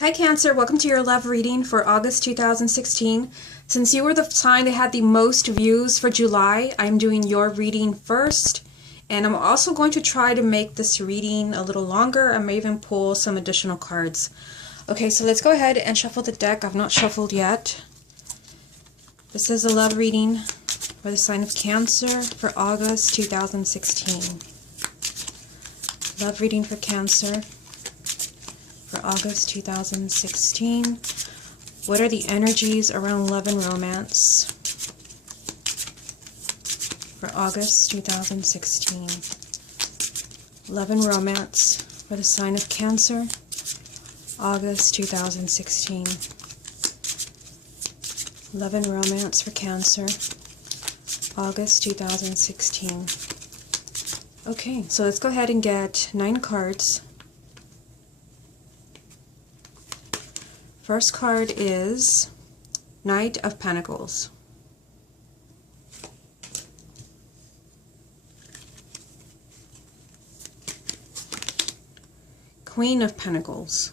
Hi Cancer, welcome to your love reading for August 2016. Since you were the sign that had the most views for July, I'm doing your reading first. And I'm also going to try to make this reading a little longer. I may even pull some additional cards. Okay, so let's go ahead and shuffle the deck. I've not shuffled yet. This is a love reading for the sign of Cancer for August 2016. Love reading for Cancer for August 2016. What are the energies around love and romance for August 2016? Love and romance for the sign of Cancer, August 2016. Love and romance for Cancer, August 2016. Okay, so let's go ahead and get 9 cards. First card is Knight of Pentacles. Queen of Pentacles.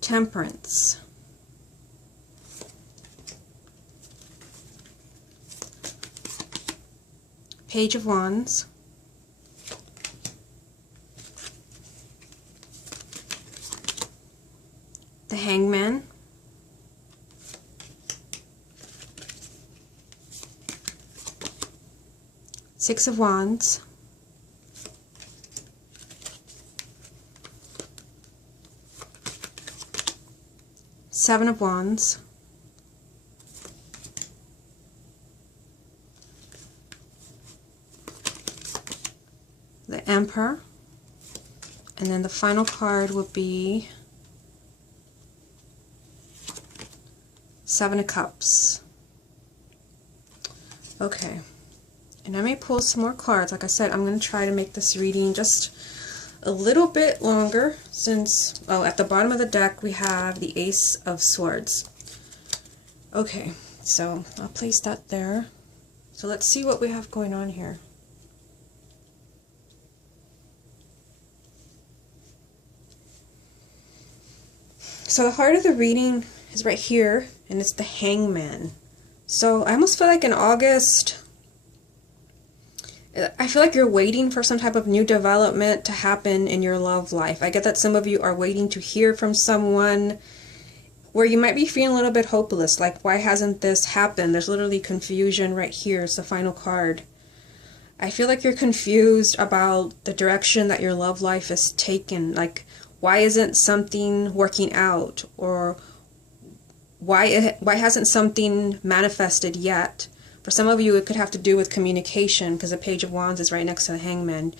Temperance. Page of Wands. The Hangman. Six of Wands. Seven of Wands. The Emperor. And then the final card will be Seven of Cups. Okay, and I may pull some more cards. Like I said, I'm going to try to make this reading just a little bit longer since, oh, at the bottom of the deck we have the Ace of Swords. Okay, so I'll place that there. So let's see what we have going on here. So the heart of the reading is right here, and it's the Hangman. So I almost feel like in August, I feel like you're waiting for some type of new development to happen in your love life. I get that some of you are waiting to hear from someone where you might be feeling a little bit hopeless, like why hasn't this happened? There's literally confusion right here. It's the final card. I feel like you're confused about the direction that your love life is taken. Like, why isn't something working out? Or why hasn't something manifested yet? For some of you, it could have to do with communication, because the Page of Wands is right next to the Hangman.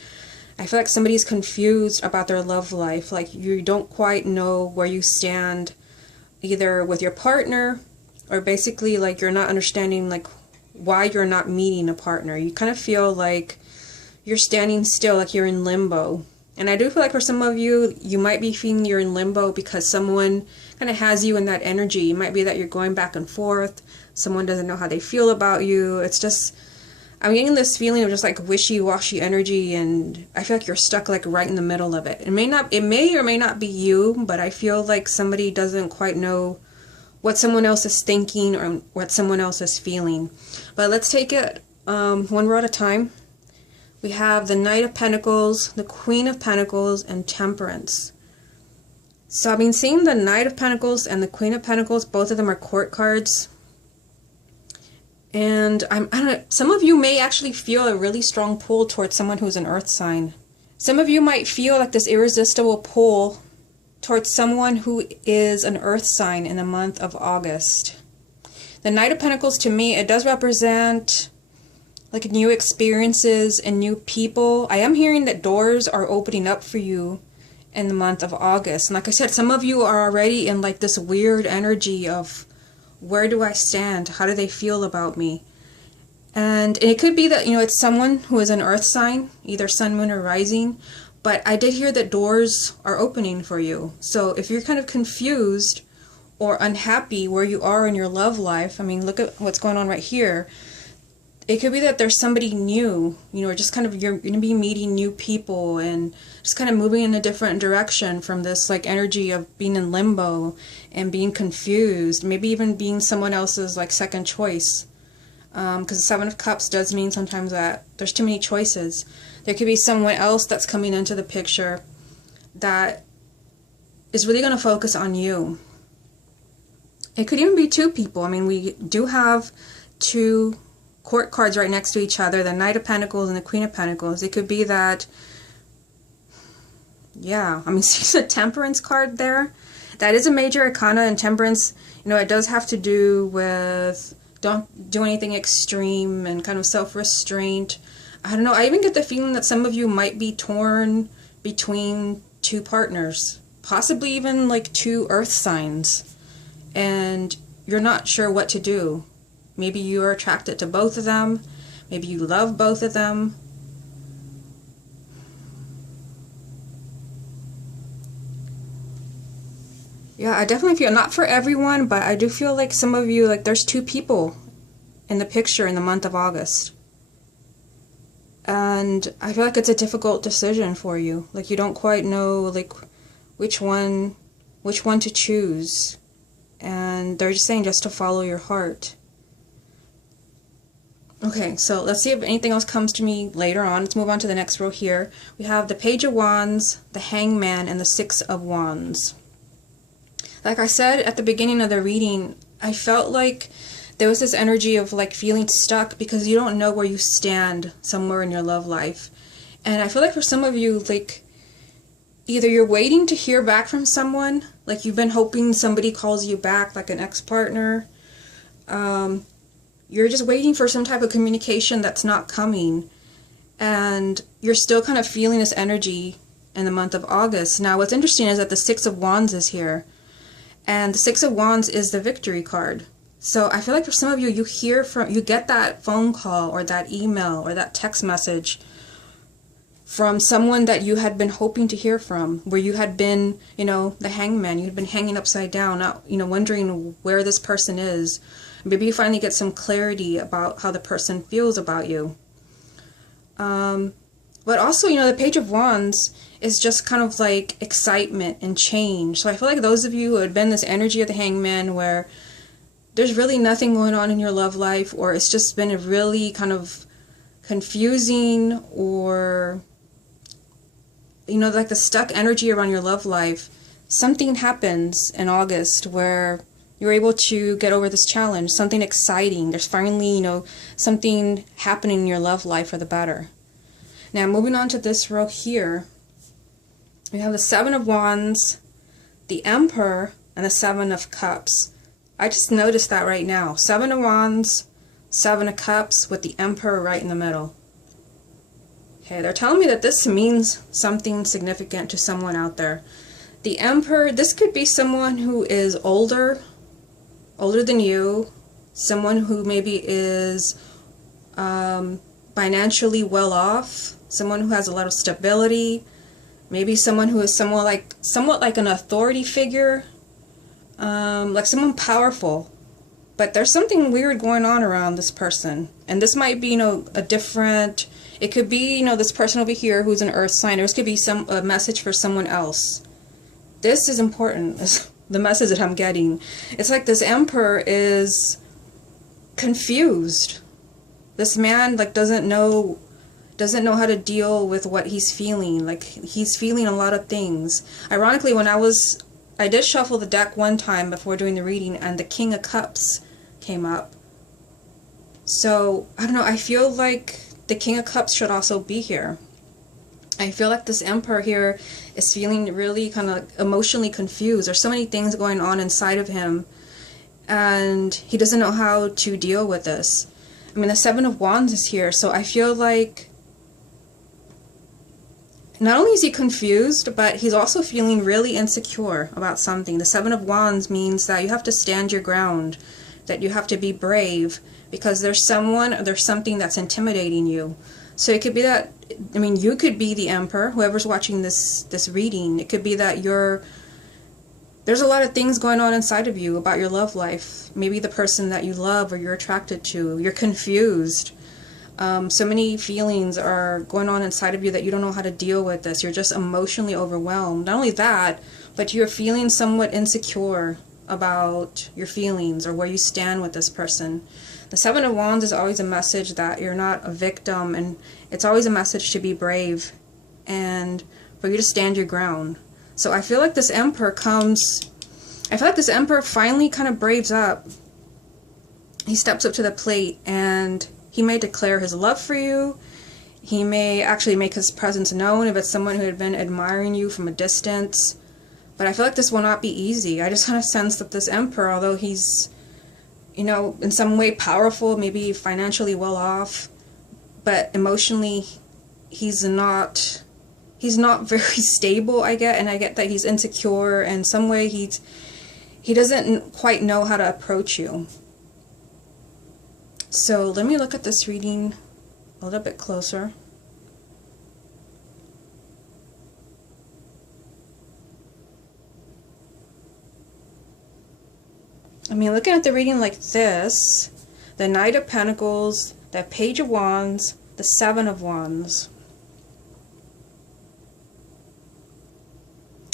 I feel like somebody's confused about their love life. Like, you don't quite know where you stand, either with your partner, or basically, like, you're not understanding, like, why you're not meeting a partner. You kind of feel like you're standing still, like you're in limbo. And I do feel like for some of you, you might be feeling you're in limbo because someone kind of has you in that energy. It might be that you're going back and forth. Someone doesn't know how they feel about you. It's just, I'm getting this feeling of just like wishy-washy energy, and I feel like you're stuck like right in the middle of it. It may or may not be you, but I feel like somebody doesn't quite know what someone else is thinking or what someone else is feeling. But let's take it one row at a time. We have the Knight of Pentacles, the Queen of Pentacles, and Temperance. So I've been seeing the Knight of Pentacles and the Queen of Pentacles. Both of them are court cards. And I don't know, some of you may actually feel a really strong pull towards someone who's an earth sign. Some of you might feel like this irresistible pull towards someone who is an earth sign in the month of August. The Knight of Pentacles, to me, it does represent like new experiences and new people. I am hearing that doors are opening up for you in the month of August. And like I said, some of you are already in like this weird energy of, where do I stand? How do they feel about me? And it could be that, you know, it's someone who is an earth sign, either sun, moon, or rising. But I did hear that doors are opening for you. So if you're kind of confused or unhappy where you are in your love life, I mean, look at what's going on right here. it could be that there's somebody new, or just kind of you're going to be meeting new people and just kind of moving in a different direction from this like energy of being in limbo and being confused, maybe even being someone else's like second choice. Because the Seven of Cups does mean sometimes that there's too many choices. There could be someone else that's coming into the picture that is really going to focus on you. It could even be two people. I mean, we do have two court cards right next to each other, the Knight of Pentacles and the Queen of Pentacles. It could be that, yeah, I mean, see the Temperance card there? That is a major arcana, and Temperance, it does have to do with don't do anything extreme and kind of self-restraint. I don't know, I even get the feeling that some of you might be torn between two partners, possibly even like two earth signs, and you're not sure what to do. Maybe you are attracted to both of them, maybe you love both of them. Yeah, I definitely feel, not for everyone, but I do feel like some of you, like there's two people in the picture in the month of August. And I feel like it's a difficult decision for you. Like you don't quite know like which one to choose. And they're just saying just to follow your heart. Okay, so let's see if anything else comes to me later on. Let's move on to the next row here. We have the Page of Wands, the Hangman, and the Six of Wands. Like I said at the beginning of the reading, I felt like there was this energy of like feeling stuck because you don't know where you stand somewhere in your love life. And I feel like for some of you, like either you're waiting to hear back from someone, like you've been hoping somebody calls you back, like an ex-partner. You're just waiting for some type of communication that's not coming. And you're still kind of feeling this energy in the month of August. Now what's interesting is that the Six of Wands is here. And the Six of Wands is the Victory card. So I feel like for some of you, you get that phone call or that email or that text message from someone that you had been hoping to hear from, where you had been, the hangman, you had been hanging upside down, not, wondering where this person is. Maybe you finally get some clarity about how the person feels about you. But also, the Page of Wands is just kind of like excitement and change. So I feel like those of you who had been this energy of the Hangman where there's really nothing going on in your love life, or it's just been a really kind of confusing, or like the stuck energy around your love life, something happens in August where you're able to get over this challenge, something exciting. There's finally, something happening in your love life for the better. Now moving on to this row here, we have the Seven of Wands, the Emperor, and the Seven of Cups. I just noticed that right now. Seven of Wands, Seven of Cups with the Emperor right in the middle. Okay, they're telling me that this means something significant to someone out there. The Emperor, this could be someone who is older than you, someone who maybe is financially well off, someone who has a lot of stability, maybe someone who is somewhat like an authority figure, like someone powerful. But there's something weird going on around this person, and this might be it could be this person over here who's an earth sign, or this could be a message for someone else. This is important. The message that I'm getting, it's like this Emperor is confused. This man doesn't know how to deal with what he's feeling. Like he's feeling a lot of things. Ironically, when I did shuffle the deck one time before doing the reading, and the King of Cups came up. So I don't know, I feel like the King of Cups should also be here. I feel like this Emperor here is feeling really kind of emotionally confused. There's so many things going on inside of him, and he doesn't know how to deal with this. I mean, the Seven of Wands is here, so I feel like not only is he confused, but he's also feeling really insecure about something. The Seven of Wands means that you have to stand your ground, that you have to be brave, because there's something that's intimidating you. So it could be that, you could be the Emperor, whoever's watching this reading. It could be that there's a lot of things going on inside of you about your love life. Maybe the person that you love or you're attracted to, you're confused. So many feelings are going on inside of you that you don't know how to deal with this. You're just emotionally overwhelmed. Not only that, but you're feeling somewhat insecure about your feelings or where you stand with this person. The Seven of Wands is always a message that you're not a victim, and it's always a message to be brave and for you to stand your ground. So I feel like this Emperor finally kind of braves up. He steps up to the plate, and he may declare his love for you. He may actually make his presence known if it's someone who had been admiring you from a distance. But I feel like this will not be easy. I just kind of sense that this Emperor, although he's, you know, in some way powerful, maybe financially well off, but emotionally he's not very stable, I get. And I get that he's insecure, and in some way he doesn't quite know how to approach you. So let me look at this reading a little bit closer. I mean, looking at the reading like this, the Knight of Pentacles, the Page of Wands, the Seven of Wands.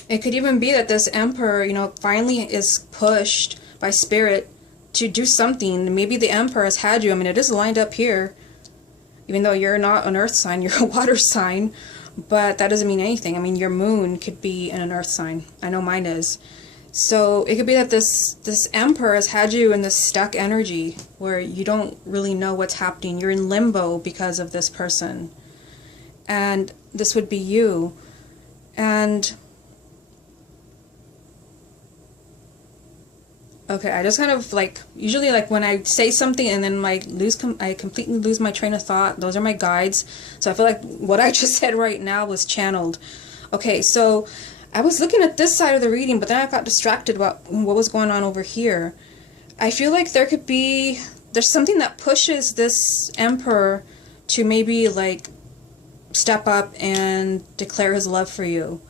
It could even be that this Emperor, you know, finally is pushed by Spirit to do something. Maybe the Emperor has had you. I mean, it is lined up here. Even though you're not an earth sign, you're a water sign. But that doesn't mean anything. I mean, your moon could be in an earth sign. I know mine is. So it could be that this Emperor has had you in this stuck energy where you don't really know what's happening. You're in limbo because of this person. And this would be you. And okay, I just kind of like, usually like when I say something and then like I completely lose my train of thought. Those are my guides. So I feel like what I just said right now was channeled. Okay, so I was looking at this side of the reading, but then I got distracted about what was going on over here. I feel like there's something that pushes this Emperor to maybe like step up and declare his love for you,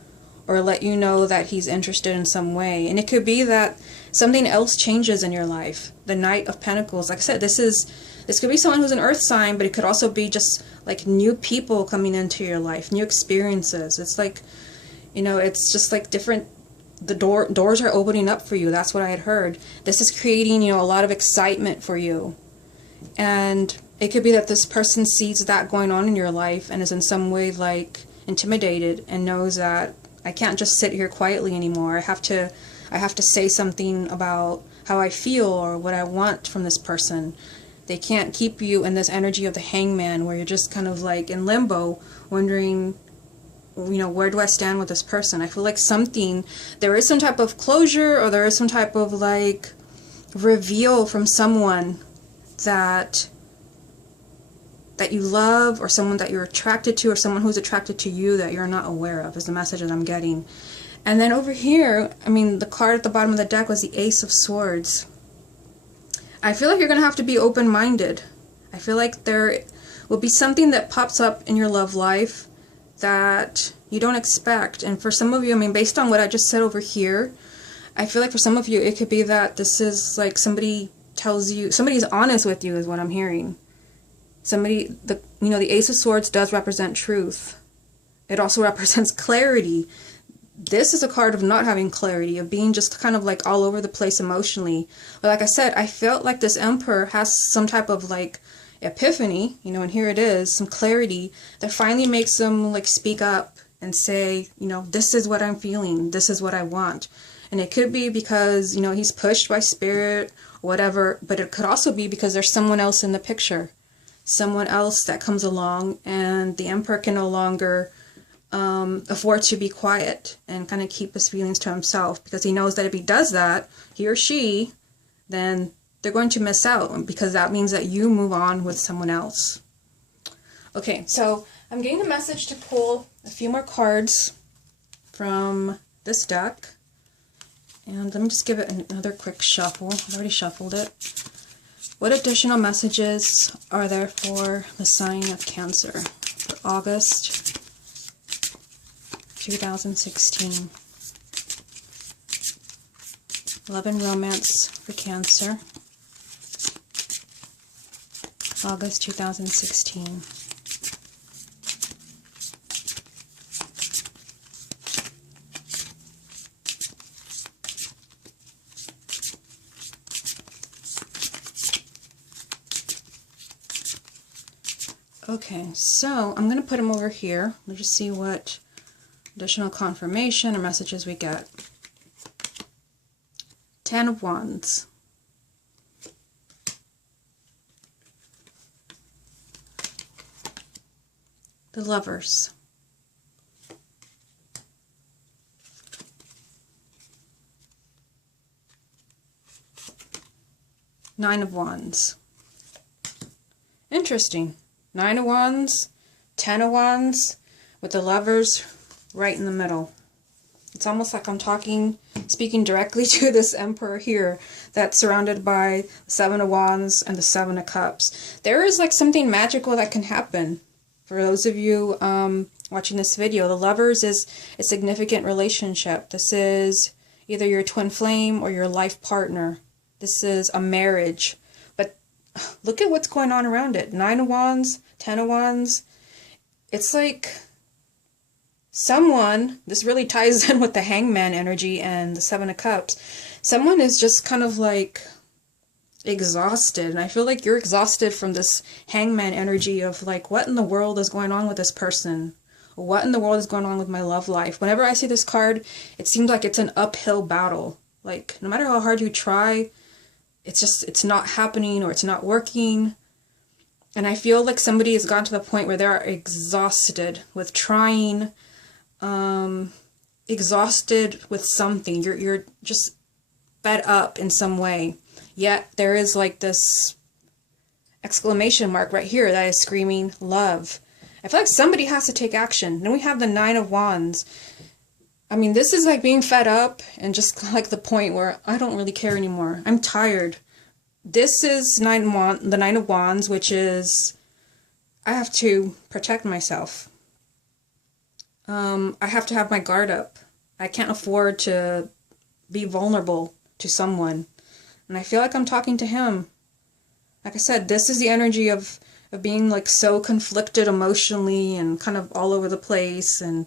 or let you know that he's interested in some way. And it could be that something else changes in your life. The Knight of Pentacles, like I said, this could be someone who's an earth sign, but it could also be just like new people coming into your life, new experiences. It's like, you know, it's just like different, the doors are opening up for you. That's what I had heard. This is creating, you know, a lot of excitement for you. And it could be that this person sees that going on in your life and is in some way like intimidated and knows that I can't just sit here quietly anymore. I have to say something about how I feel or what I want from this person. They can't keep you in this energy of the Hangman where you're just kind of like in limbo, wondering, you know, where do I stand with this person? I feel like there is some type of closure, or there is some type of like reveal from someone that you love, or someone that you're attracted to, or someone who's attracted to you that you're not aware of, is the message that I'm getting. And then over here, I mean, the card at the bottom of the deck was the Ace of Swords. I feel like you're going to have to be open-minded. I feel like there will be something that pops up in your love life that you don't expect. And for some of you, I mean, based on what I just said over here, I feel like for some of you, it could be that this is like somebody's honest with you, is what I'm hearing. The Ace of Swords does represent truth. It also represents clarity. This is a card of not having clarity, of being just kind of like all over the place emotionally. But like I said, I felt like this Emperor has some type of like epiphany, you know, and here it is, some clarity that finally makes them like speak up and say, you know, this is what I'm feeling, this is what I want. And it could be because, you know, he's pushed by Spirit or whatever, but it could also be because there's someone else in the picture. Someone else that comes along, and the Emperor can no longer afford to be quiet and kind of keep his feelings to himself, because he knows that if he does that, he or she, then they're going to miss out, because that means that you move on with someone else. Okay, so I'm getting a message to pull a few more cards from this deck. And let me just give it another quick shuffle. I've already shuffled it. What additional messages are there for the sign of Cancer for August 2016? Love and romance for Cancer. August 2016. Okay, so I'm going to put them over here. Let's just see what additional confirmation or messages we get. 10 of Wands. The Lovers. Nine of Wands. Interesting. 9 of Wands, 10 of Wands, with the Lovers right in the middle. It's almost like I'm speaking directly to this Emperor here that's surrounded by the 7 of Wands and the 7 of Cups. There is like something magical that can happen. For those of you watching this video, the Lovers is a significant relationship. This is either your twin flame or your life partner. This is a marriage. Look at what's going on around it. 9 of Wands, 10 of Wands. It's like someone, this really ties in with the Hangman energy and the 7 of Cups. Someone is just kind of like exhausted. And I feel like you're exhausted from this Hangman energy of like, what in the world is going on with this person? What in the world is going on with my love life? Whenever I see this card, it seems like it's an uphill battle. Like, no matter how hard you try, it's not happening or it's not working. And I feel like somebody has gotten to the point where they're exhausted with trying, exhausted with something. You're just fed up in some way. Yet there is like this exclamation mark right here that is screaming love. I feel like somebody has to take action. Then we have the 9 of Wands. I mean, this is like being fed up and just like the point where I don't really care anymore. I'm tired. This is the 9 of Wands, which is I have to protect myself. I have to have my guard up. I can't afford to be vulnerable to someone. And I feel like I'm talking to him. Like I said, this is the energy of being like so conflicted emotionally and kind of all over the place and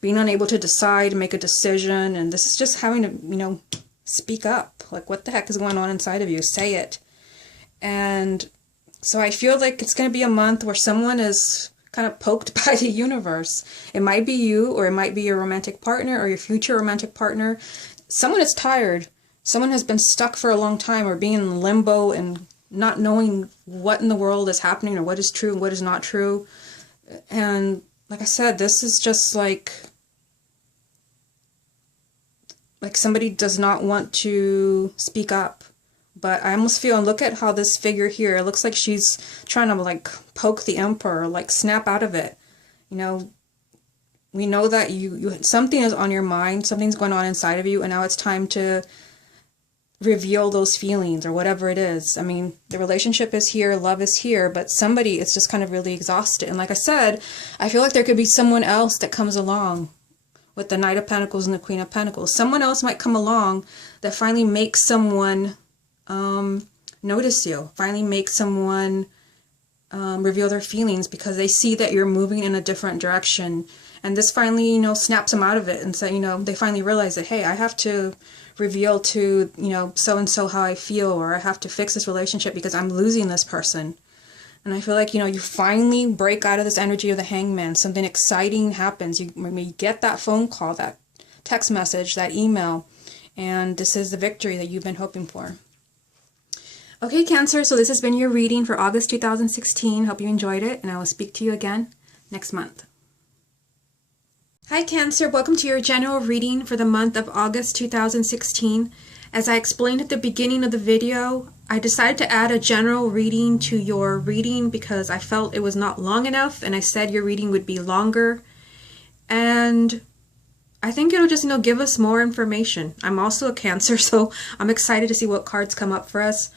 being unable to decide, make a decision, and this is just having to, speak up. Like, what the heck is going on inside of you? Say it. And so I feel like it's going to be a month where someone is kind of poked by the universe. It might be you, or it might be your romantic partner or your future romantic partner. Someone is tired. Someone has been stuck for a long time or being in limbo and not knowing what in the world is happening or what is true and what is not true. And like I said, this is just like somebody does not want to speak up. But I almost feel, and look at how this figure here, it looks like she's trying to like poke the Emperor, like snap out of it. We know that you something is on your mind, something's going on inside of you, and now it's time to reveal those feelings or whatever it is. I mean, the relationship is here, love is here, but somebody is just kind of really exhausted. And like I said, I feel like there could be someone else that comes along with the Knight of Pentacles and the Queen of Pentacles. Someone else might come along that finally makes someone notice you, finally makes someone reveal their feelings because they see that you're moving in a different direction. And this finally, snaps them out of it and say, they finally realize that, hey, I have to reveal to, so-and-so how I feel, or I have to fix this relationship because I'm losing this person. And I feel like, you finally break out of this energy of the Hangman. Something exciting happens. You get that phone call, that text message, that email, and this is the victory that you've been hoping for. Okay, Cancer, so this has been your reading for August 2016. Hope you enjoyed it, and I will speak to you again next month. Hi, Cancer. Welcome to your general reading for the month of August 2016. As I explained at the beginning of the video, I decided to add a general reading to your reading because I felt it was not long enough, and I said your reading would be longer. And I think it'll just, give us more information. I'm also a Cancer, so I'm excited to see what cards come up for us.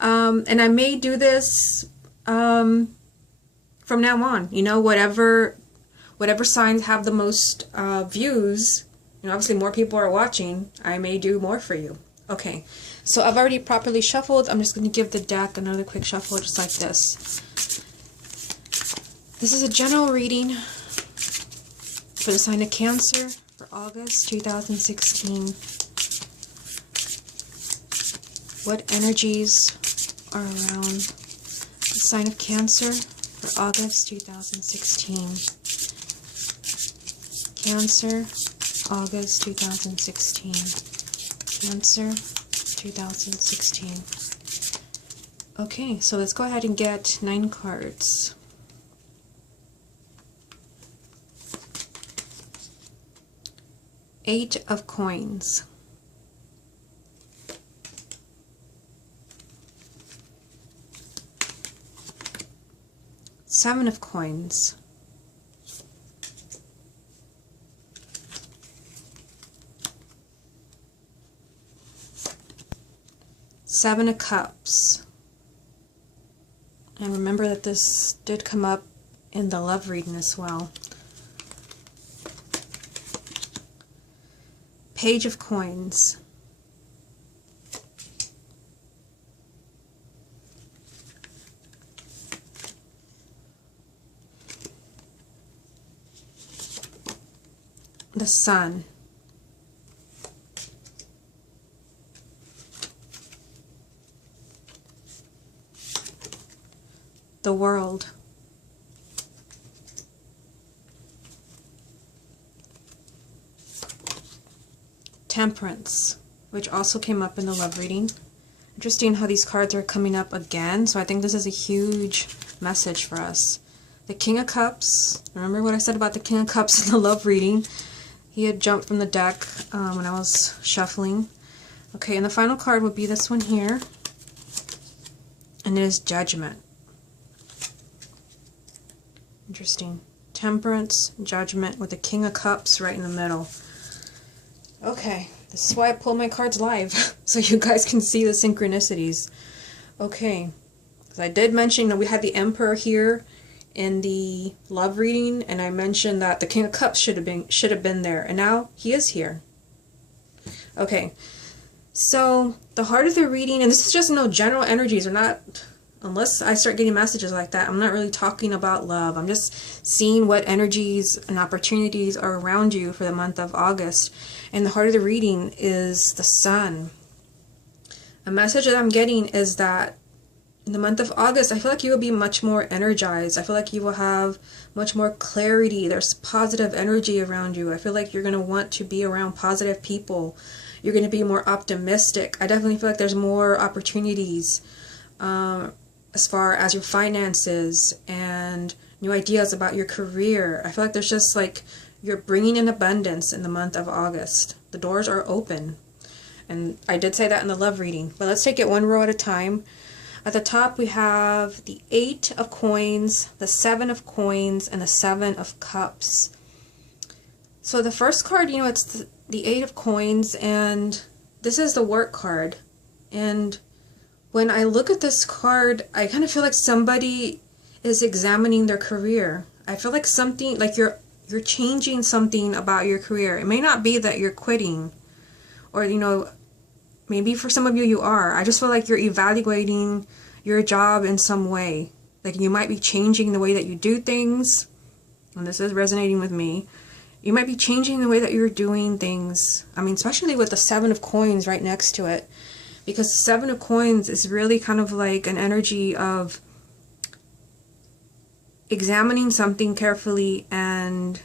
And I may do this from now on. Whatever signs have the most views, obviously more people are watching, I may do more for you. Okay, so I've already properly shuffled. I'm just going to give the deck another quick shuffle just like this. This is a general reading for the sign of Cancer for August 2016. What energies are around the sign of Cancer for August 2016? Cancer, August 2016. Cancer 2016. Okay, so let's go ahead and get 9 cards. Eight of Coins. Seven of Coins. Seven of Cups. And remember that this did come up in the love reading as well. Page of Coins. The Sun. The World. Temperance, which also came up in the love reading. Interesting how these cards are coming up again, so I think this is a huge message for us. The King of Cups. Remember what I said about the King of Cups in the love reading? He had jumped from the deck when I was shuffling. Okay, and the final card would be this one here. And it is Judgment. Interesting. Temperance, Judgment, with the King of Cups right in the middle. Okay, this is why I pull my cards live, so you guys can see the synchronicities. Okay, because I did mention that we had the Emperor here in the love reading, and I mentioned that the King of Cups should have been there, and now he is here. Okay, so the heart of the reading, and this is just general energies, are not, unless I start getting messages like that, I'm not really talking about love. I'm just seeing what energies and opportunities are around you for the month of August. And the heart of the reading is the Sun. A message that I'm getting is that in the month of August, I feel like you will be much more energized. I feel like you will have much more clarity. There's positive energy around you. I feel like you're going to want to be around positive people. You're going to be more optimistic. I definitely feel like there's more opportunities as far as your finances and new ideas about your career. I feel like there's just like you're bringing in abundance in the month of August. The doors are open. And I did say that in the love reading. But let's take it one row at a time. At the top we have the 8 of Coins, the 7 of Coins, and the 7 of Cups. So the first card, you know, it's the 8 of Coins, and this is the work card. And when I look at this card, I kind of feel like somebody is examining their career. I feel like something, like you're changing something about your career. It may not be that you're quitting, or, you know, maybe for some of you, you are. I just feel like you're evaluating your job in some way. Like you might be changing the way that you do things, and this is resonating with me. You might be changing the way that you're doing things. I mean, especially with the 7 of Coins right next to it. Because the 7 of Coins is really kind of like an energy of examining something carefully and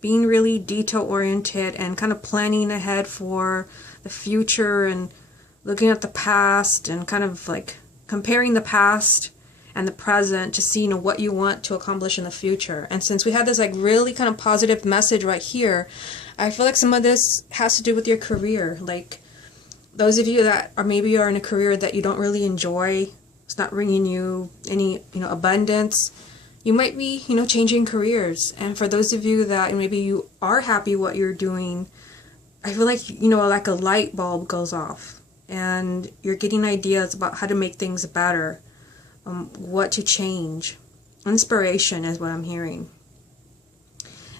being really detail-oriented and kind of planning ahead for the future and looking at the past and kind of like comparing the past and the present to see, you know, what you want to accomplish in the future. And since we have this like really kind of positive message right here, I feel like some of this has to do with your career. Like those of you that are maybe are in a career that you don't really enjoy, it's not bringing you any, you know, abundance, you might be, you know, changing careers. And for those of you that maybe you are happy what you're doing, I feel like, you know, like a light bulb goes off and you're getting ideas about how to make things better, what to change. Inspiration is what I'm hearing.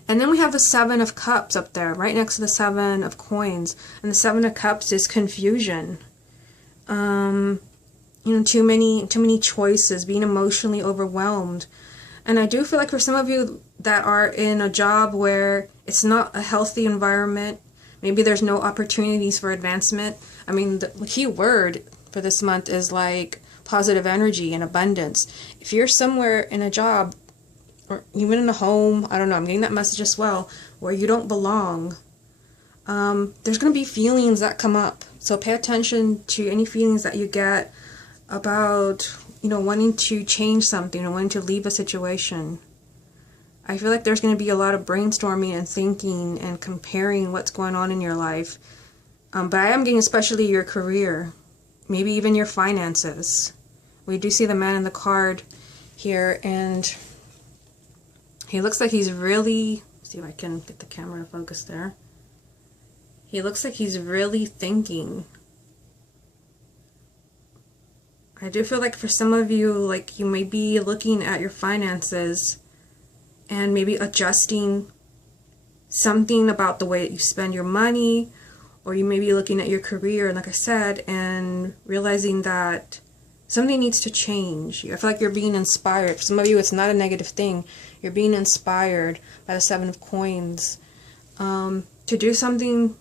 And then we have the Seven of Cups up there, right next to the Seven of Coins. And the Seven of Cups is confusion. You know, too many choices, being emotionally overwhelmed. And I do feel like for some of you that are in a job where it's not a healthy environment, maybe there's no opportunities for advancement. I mean, the key word for this month is like positive energy and abundance. If you're somewhere in a job or even in a home, I don't know, I'm getting that message as well, where you don't belong, there's going to be feelings that come up. So pay attention to any feelings that you get about, you know, wanting to change something or wanting to leave a situation. I feel like there's going to be a lot of brainstorming and thinking and comparing what's going on in your life. But I am getting especially your career, maybe even your finances. We do see the man in the card here, and he looks like he's really, see if I can get the camera to focus there. He looks like he's really thinking. I do feel like for some of you, like you may be looking at your finances and maybe adjusting something about the way that you spend your money, or you may be looking at your career, and like I said, and realizing that something needs to change. I feel like you're being inspired. For some of you, it's not a negative thing. You're being inspired by the Seven of Coins to do something,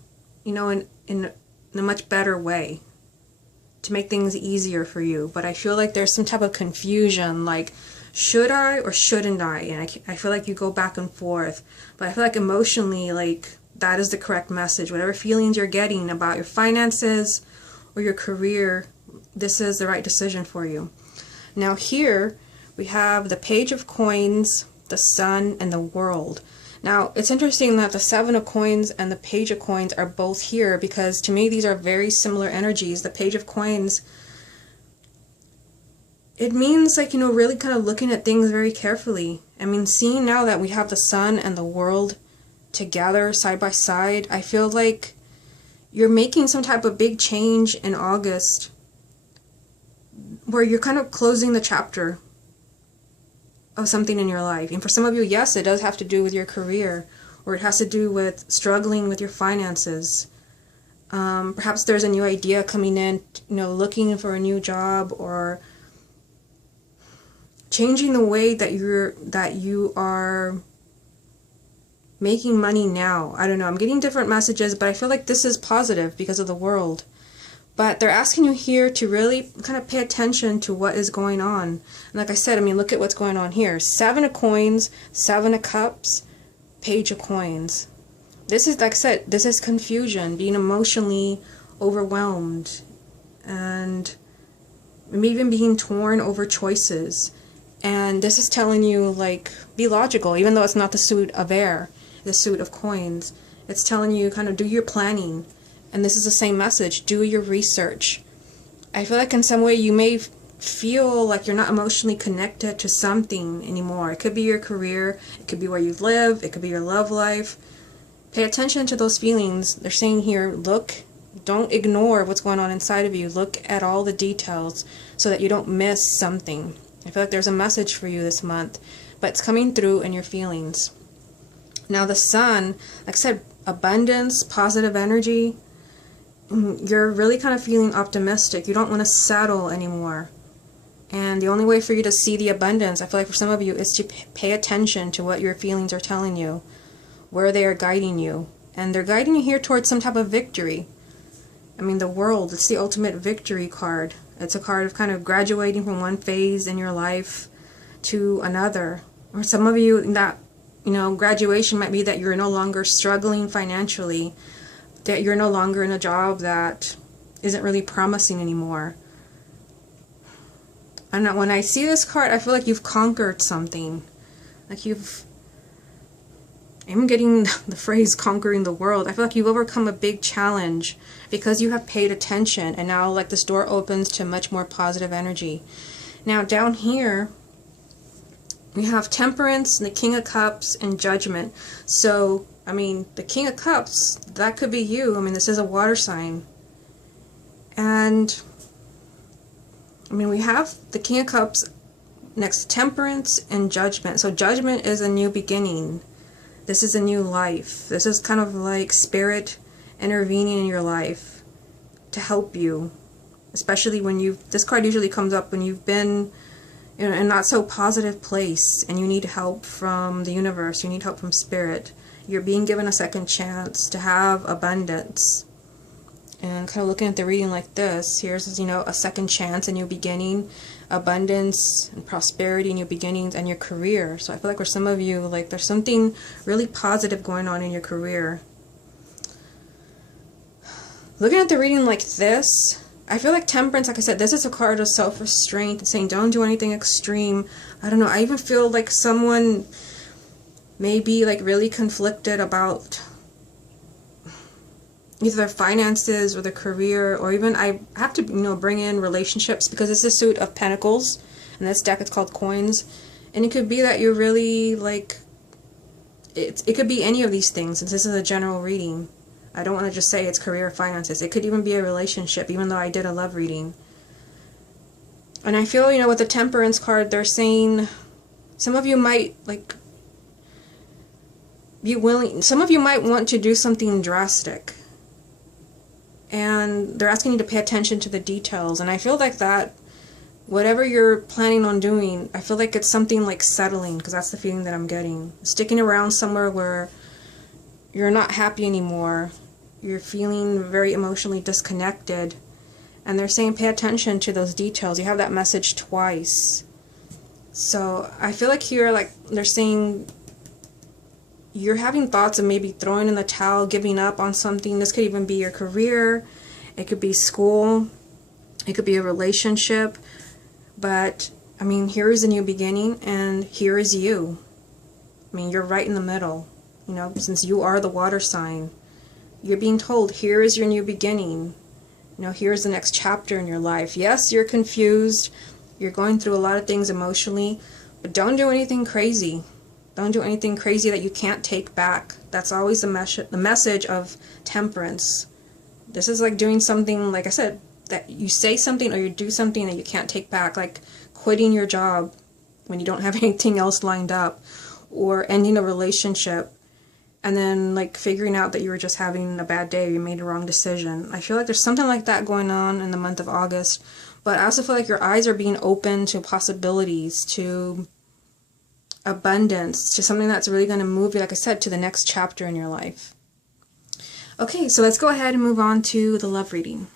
you know, in a much better way, to make things easier for you. But I feel like there's some type of confusion, like, should I or shouldn't I? And I feel like you go back and forth. But I feel like emotionally, like, that is the correct message. Whatever feelings you're getting about your finances or your career, this is the right decision for you. Now here we have the Page of Coins, the Sun, and the World. Now it's interesting that the Seven of Coins and the Page of Coins are both here, because to me these are very similar energies. The Page of Coins, it means, like, you know, really kind of looking at things very carefully. I mean, seeing now that we have the Sun and the World together side by side, I feel like you're making some type of big change in August, where you're kind of closing the chapter of something in your life. And for some of you, yes, it does have to do with your career, or it has to do with struggling with your finances. Perhaps there's a new idea coming in, you know, looking for a new job, or changing the way that you are making money now. I don't know, I'm getting different messages, but I feel like this is positive because of the World. But they're asking you here to really kind of pay attention to what is going on. And like I said, I mean, look at what's going on here. Seven of Coins, Seven of Cups, Page of Coins. This is, like I said, this is confusion, being emotionally overwhelmed, and maybe even being torn over choices. And this is telling you, like, be logical, even though it's not the suit of air, the suit of coins. It's telling you kind of do your planning. And this is the same message. Do your research. I feel like in some way you may feel like you're not emotionally connected to something anymore. It could be your career. It could be where you live. It could be your love life. Pay attention to those feelings. They're saying here, look, don't ignore what's going on inside of you. Look at all the details so that you don't miss something. I feel like there's a message for you this month, but it's coming through in your feelings. Now the Sun, like I said, abundance, positive energy. You're really kind of feeling optimistic. You don't want to settle anymore. And the only way for you to see the abundance, I feel like for some of you, is to pay attention to what your feelings are telling you, where they are guiding you. And they're guiding you here towards some type of victory. I mean, the World, it's the ultimate victory card. It's a card of kind of graduating from one phase in your life to another. Or some of you, that, you know, graduation might be that you're no longer struggling financially, that you're no longer in a job that isn't really promising anymore. I don't know, when I see this card, I feel like you've conquered something. Like I'm getting the phrase conquering the world. I feel like you've overcome a big challenge because you have paid attention, and now, like, this door opens to much more positive energy. Now down here we have Temperance, and the King of Cups, and Judgment. So I mean, the King of Cups, that could be you. I mean, this is a water sign. And I mean, we have the King of Cups next to Temperance and Judgment. So Judgment is a new beginning. This is a new life. This is kind of like spirit intervening in your life to help you. Especially when this card usually comes up when you've been in a not so positive place and you need help from the universe, you need help from spirit. You're being given a second chance to have abundance. And kind of looking at the reading like this, here's, a second chance, a new beginning, abundance and prosperity, new beginnings, and your career. So I feel like for some of you, like there's something really positive going on in your career. Looking at the reading like this, I feel like Temperance, like I said, this is a card of self-restraint. It's saying don't do anything extreme. I don't know, I even feel like someone may be like really conflicted about either their finances or their career, or even I have to bring in relationships, because it's a suit of pentacles and this deck is called coins, and it could be that you're really like it could be any of these things, since this is a general reading. I don't want to just say it's career or finances. It could even be a relationship, even though I did a love reading. And I feel, with the Temperance card, they're saying some of you might be willing, some of you might want to do something drastic. And they're asking you to pay attention to the details. And I feel like that, whatever you're planning on doing, I feel like it's something like settling, because that's the feeling that I'm getting. Sticking around somewhere where you're not happy anymore. You're feeling very emotionally disconnected. And they're saying pay attention to those details. You have that message twice. So I feel like here, they're saying you're having thoughts of maybe throwing in the towel, giving up on something. This could even be your career. It could be school. It could be a relationship. But, here is a new beginning, and here is you. You're right in the middle. Since you are the water sign, you're being told, here is your new beginning. Here's the next chapter in your life. Yes, you're confused. You're going through a lot of things emotionally, but don't do anything crazy. Don't do anything crazy that you can't take back. That's always the message of Temperance. This is like doing something, like I said, that you say something or you do something that you can't take back, like quitting your job when you don't have anything else lined up, or ending a relationship, and then figuring out that you were just having a bad day, or you made a wrong decision. I feel like there's something like that going on in the month of August, but I also feel like your eyes are being open to possibilities, to abundance, to something that's really going to move you, like I said, to the next chapter in your life. Okay, so let's go ahead and move on to the love reading.